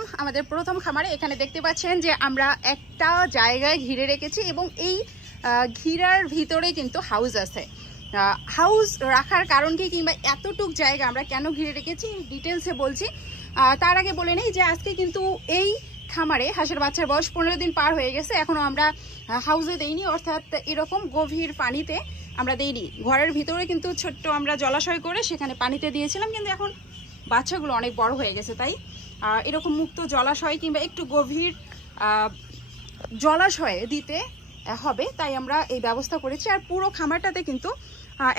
আসলাম আমাদের প্রথম খামারে। এখানে দেখতে পাচ্ছেন যে আমরা একটা জায়গায় ঘিরে রেখেছি এবং এই ঘিরার ভিতরে কিন্তু হাউস আছে। হাউস রাখার কারণ কি, কিংবা এতটুক জায়গা আমরা কেন ঘিরে রেখেছি ডিটেলসে বলছি। তার আগে বলে নেই যে আজকে কিন্তু এই খামারে হাঁসের বাচ্চার বয়স 15 দিন পার হয়ে গেছে, এখনও আমরা হাউসে দেইনি, অর্থাৎ এরকম গভীর পানিতে আমরা দেইনি। ঘরের ভিতরে কিন্তু ছোট্ট আমরা জলাশয় করে সেখানে পানিতে দিয়েছিলাম, কিন্তু এখন বাচ্চাগুলো অনেক বড় হয়ে গেছে, তাই এরকম মুক্ত জলাশয় কিংবা একটু গভীর জলাশয়ে দিতে হবে, তাই আমরা এই ব্যবস্থা করেছি। আর পুরো খামারটাতে কিন্তু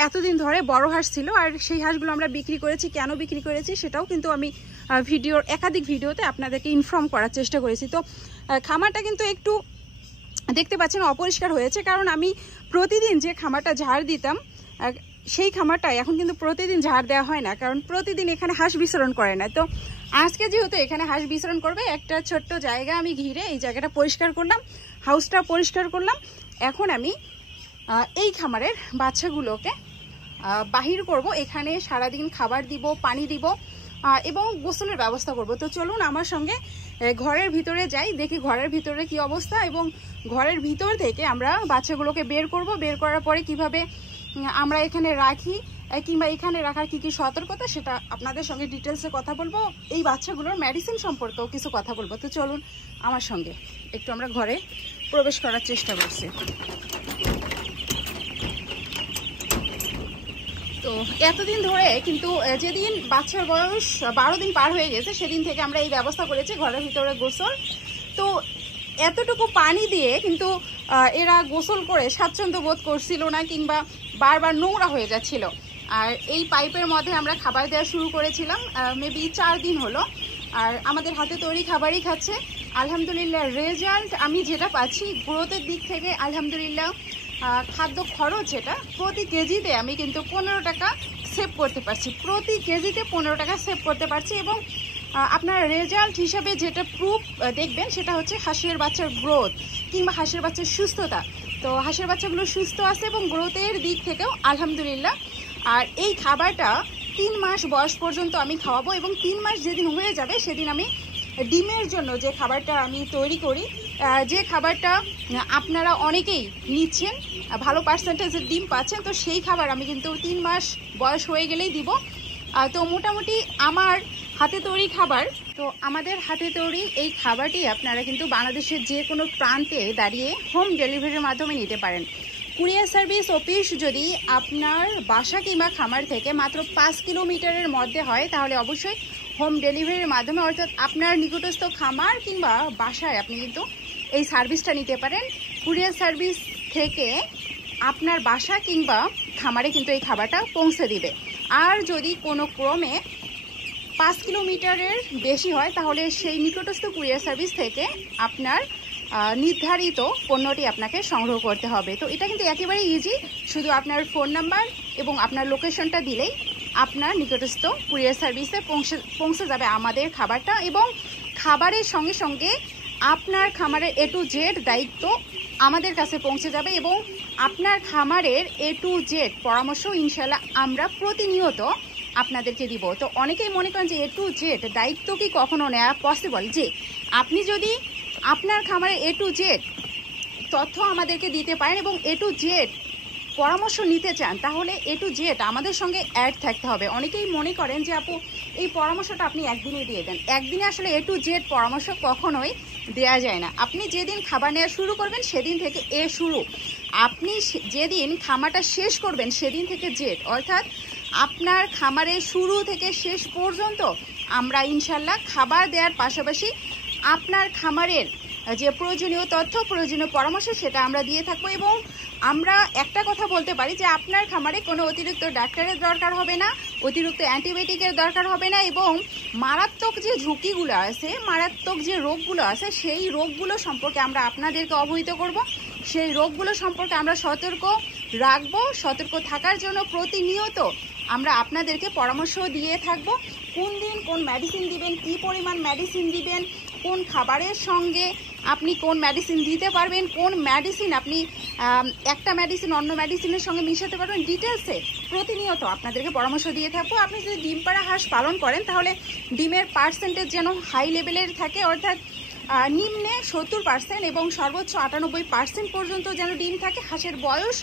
এতদিন ধরে বড় হাঁস ছিল, আর সেই হাঁসগুলো আমরা বিক্রি করেছি। কেন বিক্রি করেছি সেটাও কিন্তু আমি একাধিক ভিডিওতে আপনাদেরকে ইনফর্ম করার চেষ্টা করেছি। তো খামারটা কিন্তু একটু দেখতে পাচ্ছেন অপরিষ্কার হয়েছে, কারণ আমি প্রতিদিন যে খামারটা ঝাড় দিতাম সেই খামারটায় এখন কিন্তু প্রতিদিন ঝাড় দেওয়া হয় না, কারণ প্রতিদিন এখানে হাঁস বিচরণ করে না। তো আজকে যেহেতু এখানে হাঁস বিচরণ করবে, একটা ছোট্ট জায়গা আমি ঘিরে এই জায়গাটা পরিষ্কার করলাম, হাউসটা পরিষ্কার করলাম। এখন আমি এই খামারের বাচ্চাগুলোকে বাহির করব, এখানে সারাদিন খাবার দিব, পানি দিব এবং গোসলের ব্যবস্থা করব। তো চলুন আমার সঙ্গে ঘরের ভিতরে যাই, দেখি ঘরের ভিতরে কি অবস্থা এবং ঘরের ভিতর থেকে আমরা বাচ্চাগুলোকে বের করব। বের করার পরে কিভাবে আমরা এখানে রাখি কিংবা এখানে রাখার কি কি সতর্কতা সেটা আপনাদের সঙ্গে ডিটেলসে কথা বলবো। এই বাচ্চাগুলোর মেডিসিন সম্পর্কেও কিছু কথা বলবো। তো চলুন আমার সঙ্গে একটু আমরা ঘরে প্রবেশ করার চেষ্টা করছি। তো এতদিন ধরে কিন্তু যেদিন বাচ্চার বয়স 12 দিন পার হয়ে গেছে সেদিন থেকে আমরা এই ব্যবস্থা করেছি ঘরের ভিতরে গোসল। তো এতটুকু পানি দিয়ে কিন্তু এরা গোসল করে স্বাচ্ছন্দ্য বোধ করছিল না, কিংবা বারবার নোংরা হয়ে যাচ্ছিল। আর এই পাইপের মধ্যে আমরা খাবার দেওয়া শুরু করেছিলাম মেবি 4 দিন হলো, আর আমাদের হাতে তৈরি খাবারই খাচ্ছে। আলহামদুলিল্লাহ রেজাল্ট আমি যেটা পাচ্ছি গ্রোথের দিক থেকে আলহামদুলিল্লাহ খাদ্য খরচ যেটা প্রতি কেজিতে আমি কিন্তু 15 টাকা সেভ করতে পারছি, প্রতি কেজিতে 15 টাকা সেভ করতে পারছি। এবং আপনার রেজাল্ট হিসাবে যেটা প্রুফ দেখবেন সেটা হচ্ছে হাঁসের বাচ্চার গ্রোথ কিংবা হাঁসের বাচ্চার সুস্থতা। তো হাঁসের বাচ্চাগুলো সুস্থ আছে এবং গ্রোথের দিক থেকেও আলহামদুলিল্লাহ। আর এই খাবারটা 3 মাস বয়স পর্যন্ত আমি খাওয়াবো এবং 3 মাস যেদিন হয়ে যাবে সেদিন আমি ডিমের জন্য যে খাবারটা আমি তৈরি করি, যে খাবারটা আপনারা অনেকেই নিচ্ছেন, ভালো পার্সেন্টেজের ডিম পাচ্ছেন, তো সেই খাবার আমি কিন্তু 3 মাস বয়স হয়ে গেলেই দিব। তো মোটামুটি আমার হাতে তৈরি খাবার, তো আমাদের হাতে তৈরি এই খাবারটি আপনারা কিন্তু বাংলাদেশের যে কোনো প্রান্তে দাঁড়িয়ে হোম ডেলিভারির মাধ্যমে নিতে পারেন। কুরিয়ার সার্ভিস অফিস যদি আপনার বাসা কিংবা খামার থেকে মাত্র 5 কিলোমিটারের মধ্যে হয় তাহলে অবশ্যই হোম ডেলিভারির মাধ্যমে, অর্থাৎ আপনার নিকটস্থ খামার কিংবা বাসায় আপনি কিন্তু এই সার্ভিসটা নিতে পারেন। কুরিয়ার সার্ভিস থেকে আপনার বাসা কিংবা খামারে কিন্তু এই খাবারটা পৌঁছে দিবে। আর যদি কোনো ক্রমে 5 কিলোমিটারের বেশি হয় তাহলে সেই নিকটস্থ কুরিয়ার সার্ভিস থেকে আপনার নির্ধারিত পণ্যটি আপনাকে সংগ্রহ করতে হবে। তো এটা কিন্তু একেবারে ইজি, শুধু আপনার ফোন নাম্বার এবং আপনার লোকেশনটা দিলেই আপনার নিকটস্থ কুরিয়ার সার্ভিসে পৌঁছে যাবে আমাদের খাবারটা। এবং খাবারের সঙ্গে সঙ্গে আপনার খামারের A to Z দায়িত্ব আমাদের কাছে পৌঁছে যাবে এবং আপনার খামারের A to Z পরামর্শ ইনশাল্লাহ আমরা প্রতিনিয়ত আপনাদেরকে দিব। তো অনেকেই মনে করেন যে A to Z দায়িত্ব কি কখনো নেওয়া পসিবল, যে আপনি যদি আপনার খামারে A to Z তথ্য আমাদেরকে দিতে পারেন এবং A to Z পরামর্শ নিতে চান তাহলে A to Z আমাদের সঙ্গে অ্যাড থাকতে হবে। অনেকেই মনে করেন যে আপু এই পরামর্শটা আপনি একদিনে দিয়ে দেন, একদিনে আসলে A to Z পরামর্শ কখনোই দেয়া যায় না। আপনি যেদিন খাবার নেওয়া শুরু করবেন সেদিন থেকে A শুরু, আপনি যেদিন খামারটা শেষ করবেন সেদিন থেকে Z, অর্থাৎ আপনার খামারের শুরু থেকে শেষ পর্যন্ত আমরা ইনশাল্লাহ খাবার দেওয়ার পাশাপাশি আপনার খামারের যে প্রয়োজনীয় তথ্য, প্রয়োজনীয় পরামর্শ সেটা আমরা দিয়ে থাকবো। এবং আমরা একটা কথা বলতে পারি যে আপনার খামারে কোনো অতিরিক্ত ডাক্তারের দরকার হবে না, অতিরিক্ত অ্যান্টিবায়োটিকের দরকার হবে না এবং মারাত্মক যে ঝুঁকিগুলো আছে, মারাত্মক যে রোগগুলো আছে সেই রোগগুলো সম্পর্কে আমরা আপনাদেরকে অবহিত করব। সেই রোগগুলো সম্পর্কে আমরা সতর্ক রাখবো। সতর্ক থাকার জন্য প্রতিনিয়ত আমরা আপনাদেরকে পরামর্শ দিয়ে থাকব, কোন দিন কোন মেডিসিন দিবেন, কি পরিমাণ মেডিসিন দিবেন, কোন খাবারের সঙ্গে আপনি কোন মেডিসিন দিতে পারবেন, কোন মেডিসিন আপনি একটা মেডিসিন অন্য মেডিসিনের সঙ্গে মিশাতে পারবেন, ডিটেলসে প্রতিনিয়ত আপনাদেরকে পরামর্শ দিয়ে থাকবো। আপনি যদি ডিম পাড়া হাঁস পালন করেন তাহলে ডিমের পার্সেন্টেজ যেন হাই লেভেলের থাকে, অর্থাৎ নিম্নে 70% এবং সর্বোচ্চ 98% পর্যন্ত যেন ডিম থাকে। হাঁসের বয়স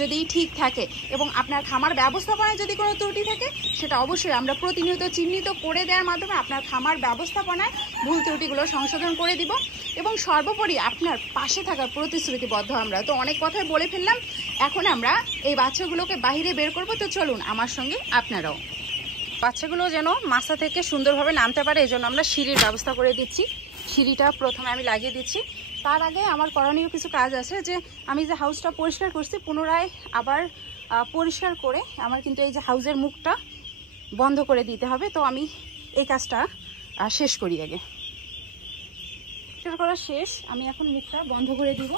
যদি ঠিক থাকে এবং আপনার খামার ব্যবস্থাপনায় যদি কোনো ত্রুটি থাকে সেটা অবশ্যই আমরা প্রতিনিয়ত চিহ্নিত করে দেওয়ার মাধ্যমে আপনার খামার ব্যবস্থাপনায় ভুল ত্রুটিগুলো সংশোধন করে দিব এবং সর্বোপরি আপনার পাশে থাকার প্রতিশ্রুতিবদ্ধ আমরা। তো অনেক কথাই বলে ফেললাম, এখন আমরা এই বাচ্চাগুলোকে বাইরে বের করব। তো চলুন আমার সঙ্গে আপনারাও। বাচ্চাগুলো যেন মাছা থেকে সুন্দরভাবে নামতে পারে এই জন্য আমরা সিঁড়ির ব্যবস্থা করে দিচ্ছি। সিঁড়িটা প্রথমে আমি লাগিয়ে দিচ্ছি। তার আগে আমার করণীয় কিছু কাজ আছে, যে আমি যে হাউসটা পরিষ্কার করছি পুনরায় আবার পরিষ্কার করে আমার কিন্তু এই যে হাউসের মুখটা বন্ধ করে দিতে হবে। তো আমি এই কাজটা শেষ করি আগে। পরিষ্কার করা শেষ, আমি এখন মুখটা বন্ধ করে দিব।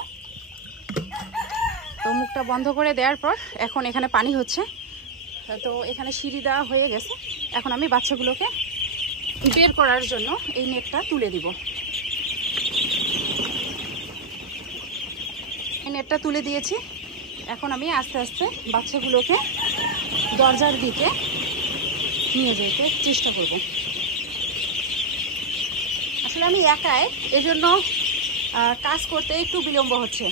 তো মুখটা বন্ধ করে দেওয়ার পর এখন এখানে পানি হচ্ছে, তো এখানে সিঁড়ি দেওয়া হয়ে গেছে। এখন আমি বাচ্চাগুলোকে বের করার জন্য এই নেটটা তুলে দিব। এই নেটটা তুলে দিয়েছি। এখন আমি আস্তে আস্তে বাচ্চাগুলোকে দরজার দিকে নিয়ে যেতে চেষ্টা করব। আসলে আমি একাই, এজন্য কাজ করতে একটু বিলম্ব হচ্ছে।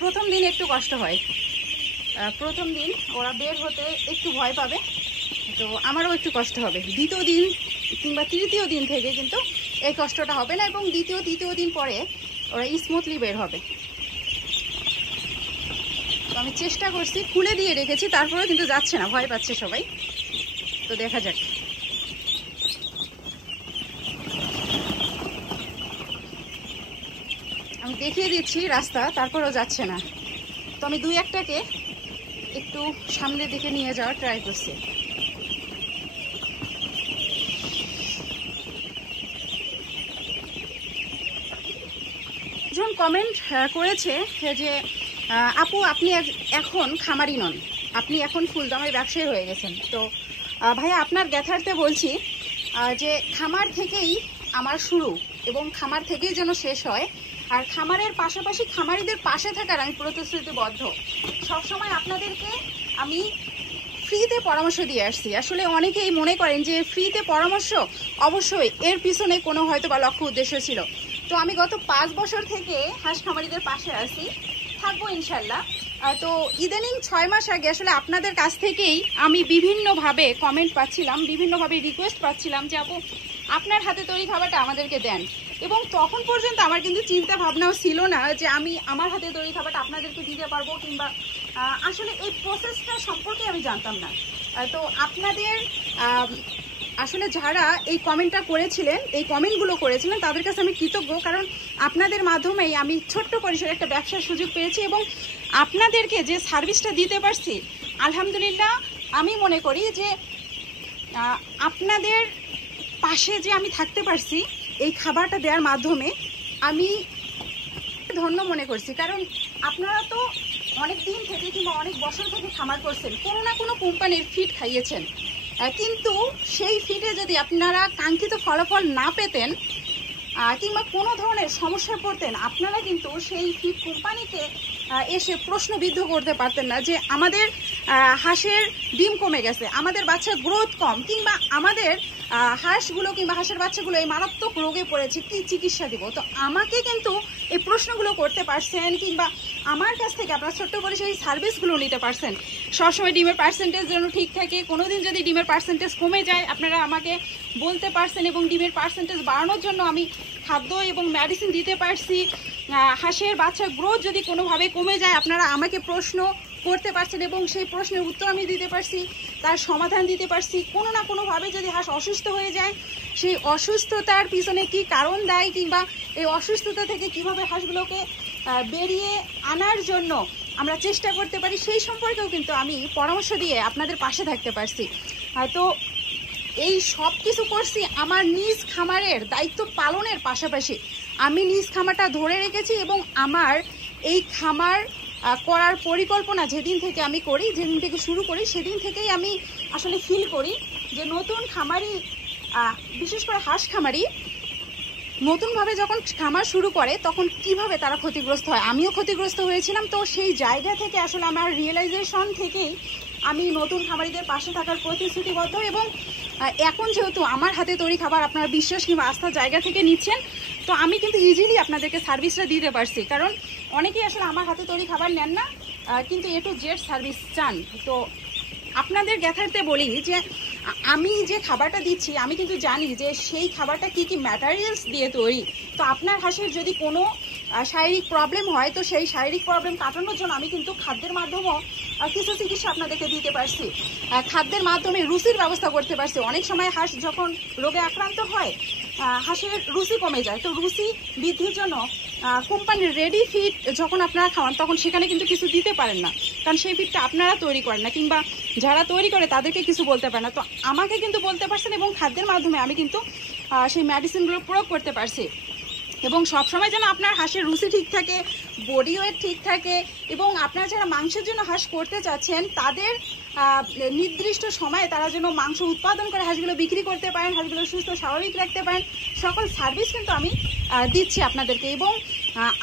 প্রথম দিন একটু কষ্ট হয়, প্রথম দিন ওরা বের হতে একটু ভয় পাবে, তো আমারও একটু কষ্ট হবে। দ্বিতীয় দিন কিংবা তৃতীয় দিন থেকে কিন্তু এই কষ্টটা হবে না এবং দ্বিতীয় তৃতীয় দিন পরে ওরা স্মুথলি বের হবে। তো আমি চেষ্টা করছি, খুলে দিয়ে রেখেছি, তারপরেও কিন্তু যাচ্ছে না, ভয় পাচ্ছে সবাই। তো দেখা যাক। আমি দেখিয়ে দিচ্ছি রাস্তা, তারপরেও যাচ্ছে না। তো আমি দুই একটাকে একটু সামনের দিকে নিয়ে যাওয়ার ট্রাই করছি। একজন কমেন্ট করেছে যে আপু আপনি এখন খামারি নন, আপনি এখন ফুলদামের ব্যবসায়ী হয়ে গেছেন। তো ভাইয়া আপনার জ্ঞাতার্থে বলছি যে খামার থেকেই আমার শুরু এবং খামার থেকেই যেন শেষ হয়। আর খামারের পাশাপাশি খামারিদের পাশে থাকার আমি প্রতিশ্রুতিবদ্ধ। সবসময় আপনাদেরকে আমি ফ্রিতে পরামর্শ দিয়ে আসছি। আসলে অনেকেই মনে করেন যে ফ্রিতে পরামর্শ, অবশ্যই এর পিছনে কোনো হয়তো বা লক্ষ্য উদ্দেশ্য ছিল। তো আমি গত 5 বছর থেকে হাঁস খামারিদের পাশে আছি, থাকবো ইনশাল্লাহ। তো ইদানিং 6 মাস আগে আসলে আপনাদের কাছ থেকেই আমি বিভিন্নভাবে কমেন্ট পাচ্ছিলাম, বিভিন্নভাবে রিকোয়েস্ট পাচ্ছিলাম যে আপু আপনার হাতে তৈরি খাবারটা আমাদেরকে দেন। এবং তখন পর্যন্ত আমার কিন্তু চিন্তা ভাবনাও ছিল না যে আমি আমার হাতে তৈরি খাবারটা আপনাদেরকে দিতে পারবো, কিংবা আসলে এই প্রসেসটা সম্পর্কে আমি জানতাম না। তো আপনাদের আসলে যারা এই কমেন্টটা করেছিলেন, এই কমেন্টগুলো করেছিলেন, তাদের কাছে আমি কৃতজ্ঞ, কারণ আপনাদের মাধ্যমেই আমি ছোট্ট পরিসরে একটা ব্যবসার সুযোগ পেয়েছি এবং আপনাদেরকে যে সার্ভিসটা দিতে পারছি আলহামদুলিল্লাহ। আমি মনে করি যে আপনাদের পাশে যে আমি থাকতে পারছি এই খাবারটা দেওয়ার মাধ্যমে আমি ধন্য মনে করছি। কারণ আপনারা তো অনেক দিন থেকে কিংবা অনেক বছর থেকে খামার করছেন, কোনো না কোনো কোম্পানির ফিড খাইয়েছেন, কিন্তু সেই ফিডে যদি আপনারা কাঙ্ক্ষিত ফলাফল না পেতেন কিংবা কোনো ধরনের সমস্যায় পড়তেন, আপনারা কিন্তু সেই ফিড কোম্পানিকে এসে প্রশ্নবিদ্ধ করতে পারতেন না যে আমাদের হাঁসের ডিম কমে গেছে, আমাদের বাচ্চার গ্রোথ কম, কিংবা আমাদের হাঁসগুলো কিংবা হাঁসের বাচ্চাগুলো এই মারাত্মক রোগে পড়েছে, কি চিকিৎসা দিব। তো আমাকে কিন্তু এই প্রশ্নগুলো করতে পারছেন, কিংবা আমার কাছ থেকে আপনার ছোট্ট করে সেই সার্ভিসগুলো নিতে পারছেন। সবসময় ডিমের পার্সেন্টেজ যেন ঠিক থাকে, কোনোদিন যদি ডিমের পার্সেন্টেজ কমে যায় আপনারা আমাকে বলতে পারছেন এবং ডিমের পার্সেন্টেজ বাড়ানোর জন্য আমি খাদ্য এবং মেডিসিন দিতে পারছি। হাঁসের বাচ্চার গ্রোথ যদি কোনোভাবে কমে যায় আপনারা আমাকে প্রশ্ন করতে পারছেন এবং সেই প্রশ্নের উত্তর আমি দিতে পারছি, তার সমাধান দিতে পারছি। কোনো না কোনোভাবে যদি হাঁস অসুস্থ হয়ে যায়, সেই অসুস্থতার পিছনে কি কারণ দেয়, কিংবা এই অসুস্থতা থেকে কিভাবে হাঁসগুলোকে বেরিয়ে আনার জন্য আমরা চেষ্টা করতে পারি, সেই সম্পর্কেও কিন্তু আমি পরামর্শ দিয়ে আপনাদের পাশে থাকতে পারছি। তো এই সব কিছু করছি আমার নিজ খামারের দায়িত্ব পালনের পাশাপাশি। আমি নিজ খামারটা ধরে রেখেছি এবং আমার এই খামার করার পরিকল্পনা যেদিন থেকে আমি করি, যেদিন থেকে শুরু করি, সেদিন থেকেই আমি আসলে ফিল করি যে নতুন খামারি, বিশেষ করে হাঁস খামারি, নতুনভাবে যখন খামার শুরু করে তখন কিভাবে তারা ক্ষতিগ্রস্ত হয়, আমিও ক্ষতিগ্রস্ত হয়েছিলাম। তো সেই জায়গা থেকে আসলে আমার রিয়েলাইজেশন থেকেই আমি নতুন খামারিদের পাশে থাকার প্রতিশ্রুতিবদ্ধ। এবং এখন যেহেতু আমার হাতে তৈরি খাবার আপনারা বিশ্বাস কিংবা আস্থার জায়গা থেকে নিচ্ছেন, তো আমি কিন্তু ইজিলি আপনাদেরকে সার্ভিসটা দিতে পারছি। কারণ অনেকেই আসলে আমার হাতে তৈরি খাবার নেন না, কিন্তু A to Z সার্ভিস চান। তো আপনাদের জ্ঞাতার্থে বলি যে আমি যে খাবারটা দিচ্ছি আমি কিন্তু জানি যে সেই খাবারটা কি কি ম্যাটেরিয়ালস দিয়ে তৈরি। তো আপনার হাঁসের যদি কোনো শারীরিক প্রবলেম হয়, তো সেই শারীরিক প্রবলেম কাটানোর জন্য আমি কিন্তু খাদ্যের মাধ্যমেও কিছু চিকিৎসা আপনাদেরকে দিতে পারছি। খাদ্যের মাধ্যমে রুচির ব্যবস্থা করতে পারছি। অনেক সময় হাঁস যখন রোগে আক্রান্ত হয়, হাঁসের রুচি কমে যায়। তো রুচি বৃদ্ধির জন্য কোম্পানির রেডি ফিড যখন আপনারা খাওয়ান তখন সেখানে কিন্তু কিছু দিতে পারেন না, কারণ সেই ফিডটা আপনারা তৈরি করেন না, কিংবা যারা তৈরি করে তাদেরকে কিছু বলতে পারে না। তো আমাকে কিন্তু বলতে পারছেন এবং খাদ্যের মাধ্যমে আমি কিন্তু সেই মেডিসিনগুলো প্রয়োগ করতে পারছি। এবং সবসময় যেন আপনার হাঁসের রুচি ঠিক থাকে, বডি ওয়েট ঠিক থাকে, এবং আপনারা যারা মাংসের জন্য হাঁস করতে চাচ্ছেন তাদের নির্দিষ্ট সময়ে তারা যেন মাংস উৎপাদন করে হাঁসগুলো বিক্রি করতে পারেন, হাঁসগুলো সুস্থ স্বাভাবিক রাখতে পারেন, সকল সার্ভিস কিন্তু আমি দিচ্ছি আপনাদেরকে। এবং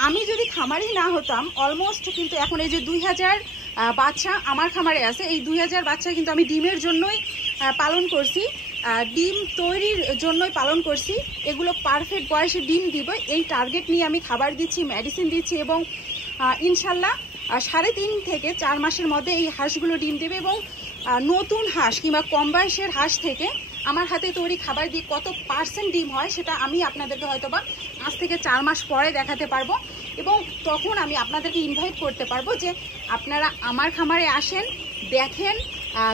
আমি যদি খামারই না হতাম, অলমোস্ট কিন্তু এখন এই যে 2000 বাচ্চা আমার খামারে আছে, এই 2000 বাচ্চা কিন্তু আমি ডিমের জন্যই পালন করছি, ডিম তৈরির জন্যই পালন করছি। এগুলো পারফেক্ট বয়সে ডিম দিব এই টার্গেট নিয়ে আমি খাবার দিচ্ছি, মেডিসিন দিচ্ছি, এবং ইনশাল্লাহ 3.5 থেকে 4 মাসের মধ্যে এই হাঁসগুলো ডিম দেবে। এবং নতুন হাঁস কিংবা কম বয়সের হাঁস থেকে আমার হাতে তৈরি খাবার দিয়ে কত % ডিম হয় সেটা আমি আপনাদেরকে হয়তোবা আজ থেকে 4 মাস পরে দেখাতে পারবো। এবং তখন আমি আপনাদেরকে ইনভাইট করতে পারবো যে আপনারা আমার খামারে আসেন, দেখেন,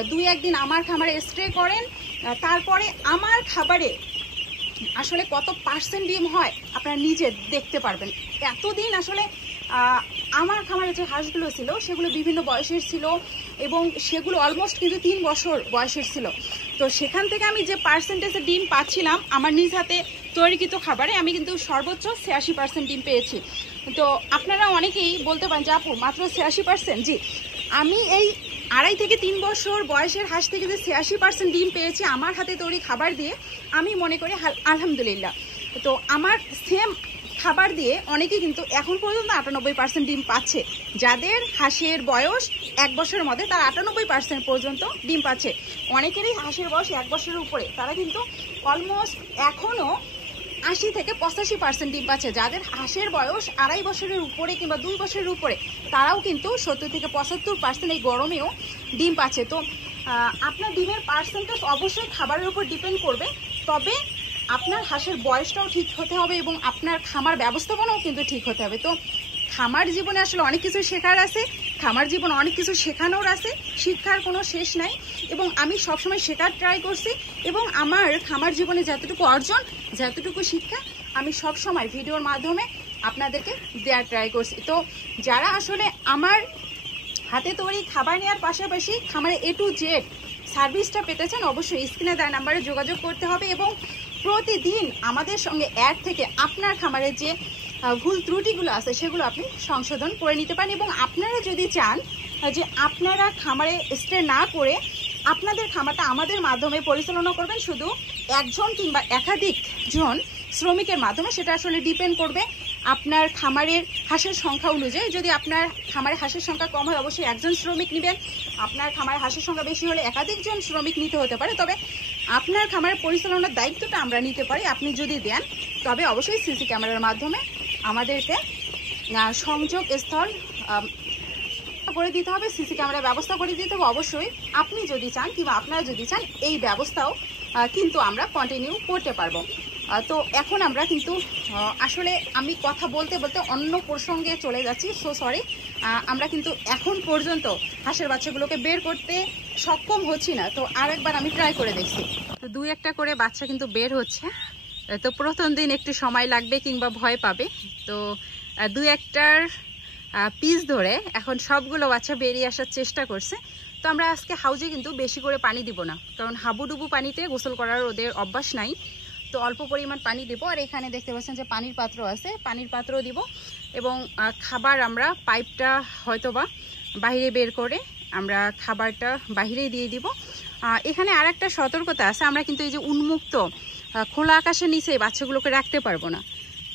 2-1 দিন আমার খামারে স্টে করেন, তারপরে আমার খাবারে আসলে কত % ডিম হয় আপনারা নিজে দেখতে পারবেন। এতদিন আসলে আমার খামারে যে হাঁসগুলো ছিল সেগুলো বিভিন্ন বয়সের ছিল, এবং সেগুলো অলমোস্ট কিন্তু 3 বছর বয়সের ছিল। তো সেখান থেকে আমি যে পার্সেন্টেজে ডিম পাচ্ছিলাম আমার নিজ হাতে তৈরিকৃত খাবারে, আমি কিন্তু সর্বোচ্চ 86% ডিম পেয়েছি। তো আপনারা অনেকেই বলতে পারেন যে আপু মাত্র 86%? জি, আমি এই 2.5 থেকে 3 বছর বয়সের হাঁস থেকে যে 86% ডিম পেয়েছি আমার হাতে তৈরি খাবার দিয়ে, আমি মনে করি আলহামদুলিল্লাহ। তো আমার সেম খাবার দিয়ে অনেকেই কিন্তু এখন পর্যন্ত 98% ডিম পাচ্ছে। যাদের হাঁসের বয়স 1 বছরের মধ্যে তারা 98% পর্যন্ত ডিম পাচ্ছে। অনেকেরই হাঁসের বয়স 1 বছরের উপরে, তারা কিন্তু অলমোস্ট এখনও 80 থেকে 85% ডিম পাচ্ছে। যাদের হাঁসের বয়স 2.5 বছরের উপরে কিংবা 2 বছরের উপরে, তারাও কিন্তু 70 থেকে 75% এই গরমেও ডিম পাচ্ছে। তো আপনার ডিমের পার্সেন্টেজ অবশ্যই খাবারের উপর ডিপেন্ড করবে, তবে আপনার হাঁসের বয়সটাও ঠিক হতে হবে এবং আপনার খামার ব্যবস্থাপনাও কিন্তু ঠিক হতে হবে। তো খামার জীবনে আসলে অনেক কিছু শেখার আছে, খামার জীবনে অনেক কিছু শেখানোর আছে, শিক্ষার কোনো শেষ নাই। এবং আমি সবসময় শেখার ট্রাই করছি, এবং আমার খামার জীবনে যতটুকু অর্জন, যতটুকু শিক্ষা, আমি সব সময় ভিডিওর মাধ্যমে আপনাদেরকে দেওয়ার ট্রাই করছি। তো যারা আসলে আমার হাতে তৈরি খাবার নেওয়ার পাশাপাশি খামারে A to Z সার্ভিসটা পেতে চান, অবশ্যই স্ক্রিনে দেওয়া নাম্বারে যোগাযোগ করতে হবে। এবং প্রতিদিন আমাদের সঙ্গে অ্যাড থেকে আপনার খামারের যে ভুল ত্রুটিগুলো আছে সেগুলো আপনি সংশোধন করে নিতে পারেন। এবং আপনারা যদি চান যে আপনারা খামারে স্টে না করে আপনাদের খামারটা আমাদের মাধ্যমে পরিচালনা করবেন, শুধু একজন কিংবা একাধিক জন শ্রমিকের মাধ্যমে, সেটা আসলে ডিপেন্ড করবে আপনার খামারের হাঁসের সংখ্যা অনুযায়ী। যদি আপনার খামারে হাঁসের সংখ্যা কম হয় অবশ্যই একজন শ্রমিক নেবেন, আপনার খামারে হাঁসের সংখ্যা বেশি হলে একাধিকজন শ্রমিক নিতে হতে পারে। তবে আপনার খামারের পরিচালনার দায়িত্বটা আমরা নিতে পারি, আপনি যদি দেন তবে অবশ্যই সিসি ক্যামেরার মাধ্যমে আমাদেরকে সংযোগ স্থল করে দিতে হবে, সিসি ক্যামেরার ব্যবস্থা করে দিতে হবে। অবশ্যই আপনি যদি চান কিংবা আপনারা যদি চান এই ব্যবস্থাও কিন্তু আমরা কন্টিনিউ করতে পারবো। তো এখন আমরা কিন্তু আসলে আমি কথা বলতে বলতে অন্য প্রসঙ্গে চলে যাচ্ছি, সো সরি। আমরা কিন্তু এখন পর্যন্ত হাঁসের বাচ্চাগুলোকে বের করতে সক্ষম হচ্ছি না। তো আরেকবার আমি ট্রাই করে দেখছি। তো 2-1টা করে বাচ্চা কিন্তু বের হচ্ছে। তো প্রথম দিন একটু সময় লাগবে কিংবা ভয় পাবে। তো 2-1টার পিস ধরে এখন সবগুলো বাচ্চা বেরিয়ে আসার চেষ্টা করছে। তো আমরা আজকে হাউজে কিন্তু বেশি করে পানি দিব না, কারণ হাবুডুবু পানিতে গোসল করার ওদের অভ্যাস নাই। তো অল্প পরিমাণ পানি দেব। আর এখানে দেখতে পাচ্ছেন যে পানির পাত্র আছে, পানির পাত্র দিব। এবং খাবার আমরা পাইপটা হয়তোবা বাইরে বের করে আমরা খাবারটা বাইরেই দিয়ে দিব। এখানে আরেকটা সতর্কতা আছে, আমরা কিন্তু এই যে উন্মুক্ত খোলা আকাশের নিচে বাচ্চাগুলোকে রাখতে পারবো না।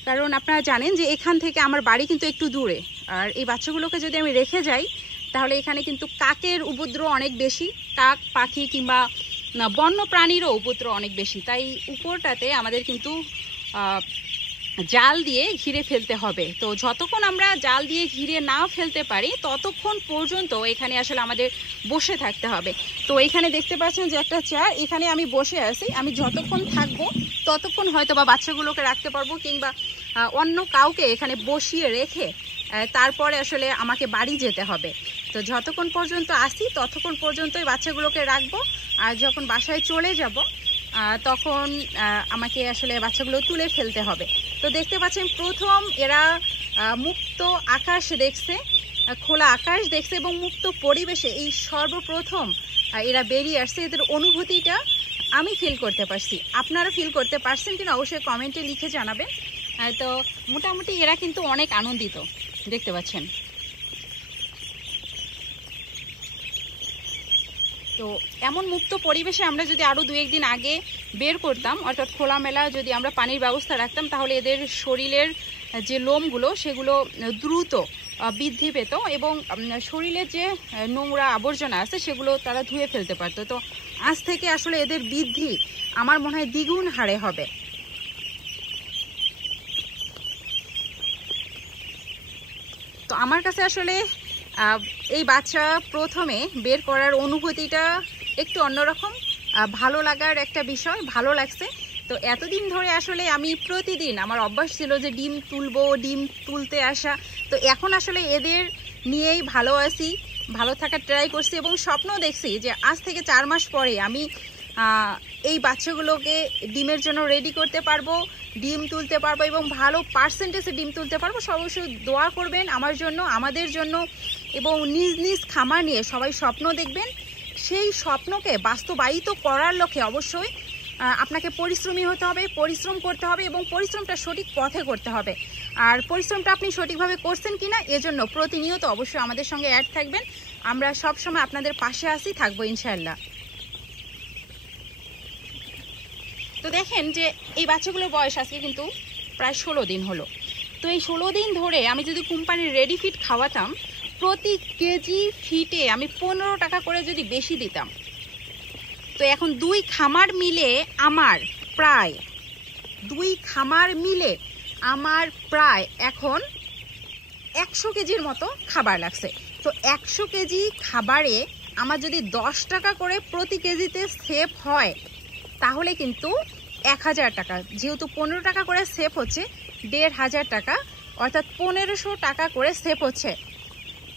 কারণ আপনারা জানেন যে এখান থেকে আমার বাড়ি কিন্তু একটু দূরে, আর এই বাচ্চাগুলোকে যদি আমি রেখে যাই তাহলে এখানে কিন্তু কাকের উপদ্রব অনেক বেশি, কাক পাখি কিংবা বন্য প্রাণীরও উপদ্রব অনেক বেশি। তাই উপরটাতে আমাদের কিন্তু জাল দিয়ে ঘিরে ফেলতে হবে। তো যতক্ষণ আমরা জাল দিয়ে ঘিরে না ফেলতে পারি ততক্ষণ পর্যন্ত এখানে আসলে আমাদের বসে থাকতে হবে। তো এখানে দেখতে পাচ্ছেন যে একটা চেয়ার, এখানে আমি বসে আছি। আমি যতক্ষণ থাকবো ততক্ষণ হয়তো বা বাচ্চাগুলোকে রাখতে পারবো, কিংবা অন্য কাউকে এখানে বসিয়ে রেখে তারপরে আসলে আমাকে বাড়ি যেতে হবে। তো যতক্ষণ পর্যন্ত আসি ততক্ষণ পর্যন্তই বাচ্চাগুলোকে রাখবো, আর যখন বাসায় চলে যাব তখন আমাকে আসলে বাচ্চাগুলো তুলে ফেলতে হবে। তো দেখতে পাচ্ছেন প্রথম এরা মুক্ত আকাশ দেখছে, খোলা আকাশ দেখছে এবং মুক্ত পরিবেশে এই সর্বপ্রথম এরা বেরিয়ে আসছে। এদের অনুভূতিটা আমি ফিল করতে পারছি। আপনারা ফিল করতে পারছেন কিনা অবশ্যই কমেন্টে লিখে জানাবেন। তো মোটামুটি এরা কিন্তু অনেক আনন্দিত, দেখতে পাচ্ছেন। তো এমন মুক্ত পরিবেশে আমরা যদি আরও 2-1 দিন আগে বের করতাম, অর্থাৎ খোলামেলা যদি আমরা পানির ব্যবস্থা রাখতাম, তাহলে এদের শরীরের যে লোমগুলো সেগুলো দ্রুত বৃদ্ধি পেত এবং শরীরের যে নোংরা আবর্জনা আছে সেগুলো তারা ধুয়ে ফেলতে পারতো। তো আজ থেকে আসলে এদের বৃদ্ধি আমার মনে হয় দ্বিগুণ হারে হবে। তো আমার কাছে আসলে এই বাচ্চা প্রথমে বের করার অনুভূতিটা একটু অন্যরকম, ভালো লাগার একটা বিষয়, ভালো লাগছে। তো এতদিন ধরে আসলে আমি প্রতিদিন আমার অভ্যাস ছিল যে ডিম তুলবো, ডিম তুলতে আসা। তো এখন আসলে এদের নিয়েই ভালো আছি, ভালো থাকার ট্রাই করছি এবং স্বপ্ন দেখছি যে আজ থেকে 4 মাস পরে আমি এই বাচ্চাগুলোকে ডিমের জন্য রেডি করতে পারবো, ডিম তুলতে পারবো এবং ভালো পার্সেন্টেজে ডিম তুলতে পারবো। অবশ্যই দোয়া করবেন আমার জন্য, আমাদের জন্য, এবং নিজ নিজ খামার নিয়ে সবাই স্বপ্ন দেখবেন। সেই স্বপ্নকে বাস্তবায়িত করার লক্ষ্যে অবশ্যই আপনাকে পরিশ্রমী হতে হবে, পরিশ্রম করতে হবে এবং পরিশ্রমটা সঠিক পথে করতে হবে। আর পরিশ্রমটা আপনি সঠিকভাবে করছেন কিনা এজন্য প্রতিনিয়ত অবশ্যই আমাদের সঙ্গে অ্যাড থাকবেন। আমরা সব সময় আপনাদের পাশে আসি, থাকবো ইনশাআল্লাহ। তো দেখেন যে এই বাচ্চাগুলোর বয়স আজকে কিন্তু প্রায় 16 দিন হলো। তো এই 16 দিন ধরে আমি যদি কোম্পানির রেডি ফিড খাওয়াতাম, প্রতি কেজি ফিটে আমি 15 টাকা করে যদি বেশি দিতাম, তো এখন 2 খামার মিলে আমার প্রায় এখন 100 কেজির মতো খাবার লাগছে। তো 100 কেজি খাবারে আমার যদি 10 টাকা করে প্রতি কেজিতে সেভ হয় তাহলে কিন্তু 1000 টাকা, যেহেতু 15 টাকা করে সেভ হচ্ছে 1500 টাকা, অর্থাৎ 1500 টাকা করে সেভ হচ্ছে।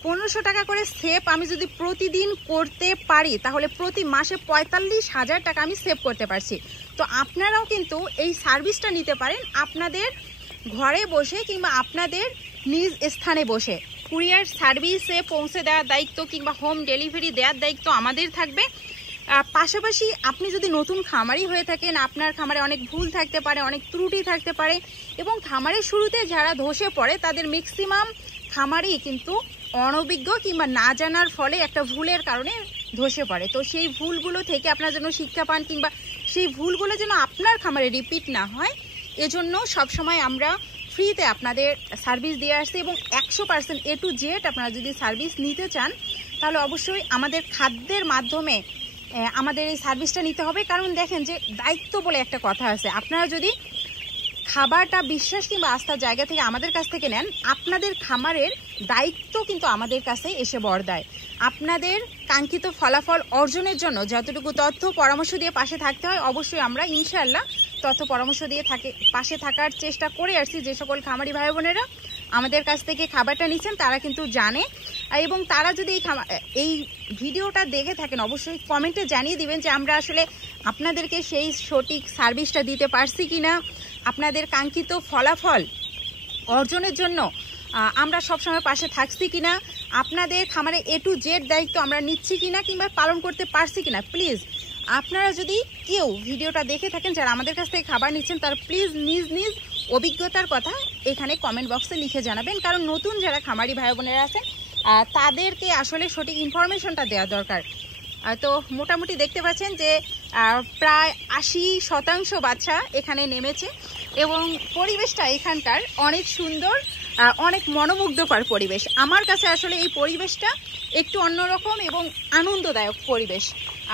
1500 টাকা করে সেভ আমি যদি প্রতিদিন করতে পারি তাহলে প্রতি মাসে 45,000 টাকা আমি সেভ করতে পারছি। তো আপনারাও কিন্তু এই সার্ভিসটা নিতে পারেন আপনাদের ঘরে বসে কিংবা আপনাদের নিজ স্থানে বসে। কুরিয়ার সার্ভিসে পৌঁছে দেওয়ার দায়িত্ব কিংবা হোম ডেলিভারি দেওয়ার দায়িত্ব আমাদের থাকবে। পাশাপাশি আপনি যদি নতুন খামারি হয়ে থাকেন, আপনার খামারে অনেক ভুল থাকতে পারে, অনেক ত্রুটি থাকতে পারে এবং খামারের শুরুতে যারা ধসে পড়ে তাদের ম্যাক্সিমাম খামারই কিন্তু অনভিজ্ঞ কিংবা না জানার ফলে একটা ভুলের কারণে ধসে পড়ে। তো সেই ভুলগুলো থেকে আপনার জন্য শিক্ষা পান কিংবা সেই ভুলগুলো যেন আপনার খামারে রিপিট না হয়, এজন্য সবসময় আমরা ফ্রিতে আপনাদের সার্ভিস দিয়ে আসছি এবং 100% A to Z আপনারা যদি সার্ভিস নিতে চান তাহলে অবশ্যই আমাদের খাদ্যের মাধ্যমে আমাদের এই সার্ভিসটা নিতে হবে। কারণ দেখেন যে দায়িত্ব বলে একটা কথা আছে, আপনারা যদি খাবারটা বিশ্বাস কিংবা আস্থার জায়গা থেকে আমাদের কাছ থেকে নেন, আপনাদের খামারের দায়িত্ব কিন্তু আমাদের কাছে এসে বর্তায়। আপনাদের কাঙ্ক্ষিত ফলাফল অর্জনের জন্য যতটুকু তথ্য পরামর্শ দিয়ে পাশে থাকতে হয়, অবশ্যই আমরা ইনশাআল্লাহ তথ্য পরামর্শ দিয়ে পাশে থাকার চেষ্টা করে আসছি। যে সকল খামারি ভাই বোনেরা আমাদের কাছ থেকে খাবারটা নিচ্ছেন তারা কিন্তু জানে, এবং তারা যদি এই ভিডিওটা দেখে থাকেন অবশ্যই কমেন্টে জানিয়ে দিবেন যে আমরা আসলে আপনাদেরকে সেই সঠিক সার্ভিসটা দিতে পারছি কিনা, আপনাদের কাঙ্ক্ষিত ফলাফল অর্জনের জন্য আমরা সবসময় পাশে থাকছি কিনা, আপনাদের খামারে A to Z দায়িত্ব আমরা নিচ্ছি কিনা কিংবা পালন করতে পারছি কিনা। প্লিজ আপনারা যদি কেউ ভিডিওটা দেখে থাকেন যারা আমাদের কাছ থেকে খাবার নিচ্ছেন, তারা প্লিজ নিজ নিজ অভিজ্ঞতার কথা এখানে কমেন্ট বক্সে লিখে জানাবেন। কারণ নতুন যারা খামারি ভাই বোনেরা আছেন তাদেরকে আসলে সঠিক ইনফরমেশনটা দেওয়া দরকার। তো মোটামুটি দেখতে পাচ্ছেন যে প্রায় 80% বাচ্চা এখানে নেমেছে এবং পরিবেশটা এখানকার অনেক সুন্দর, অনেক মনোমুগ্ধকর পরিবেশ। আমার কাছে আসলে এই পরিবেশটা একটু অন্যরকম এবং আনন্দদায়ক পরিবেশ।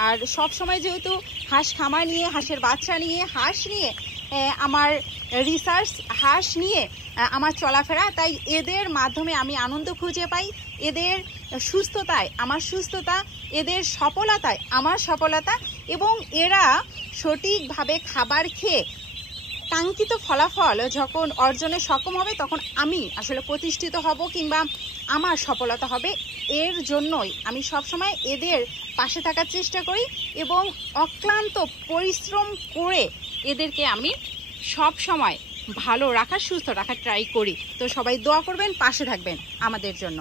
আর সব সময় যেহেতু হাঁস খামার নিয়ে, হাঁসের বাচ্চা নিয়ে, হাঁস নিয়ে আমার রিসার্চ, হাঁস নিয়ে আমার চলাফেরা, তাই এদের মাধ্যমে আমি আনন্দ খুঁজে পাই। এদের সুস্থতায় আমার সুস্থতা, এদের সফলতায় আমার সফলতা, এবং এরা সঠিকভাবে খাবার খেয়ে কাঙ্ক্ষিত ফলাফল যখন অর্জনে সক্ষম হবে তখন আমি আসলে প্রতিষ্ঠিত হব কিংবা আমার সফলতা হবে। এর জন্যই আমি সবসময় এদের পাশে থাকার চেষ্টা করি এবং অক্লান্ত পরিশ্রম করে এদেরকে আমি সব সময় ভালো রাখার, সুস্থ রাখার ট্রাই করি। তো সবাই দোয়া করবেন, পাশে থাকবেন আমাদের জন্য।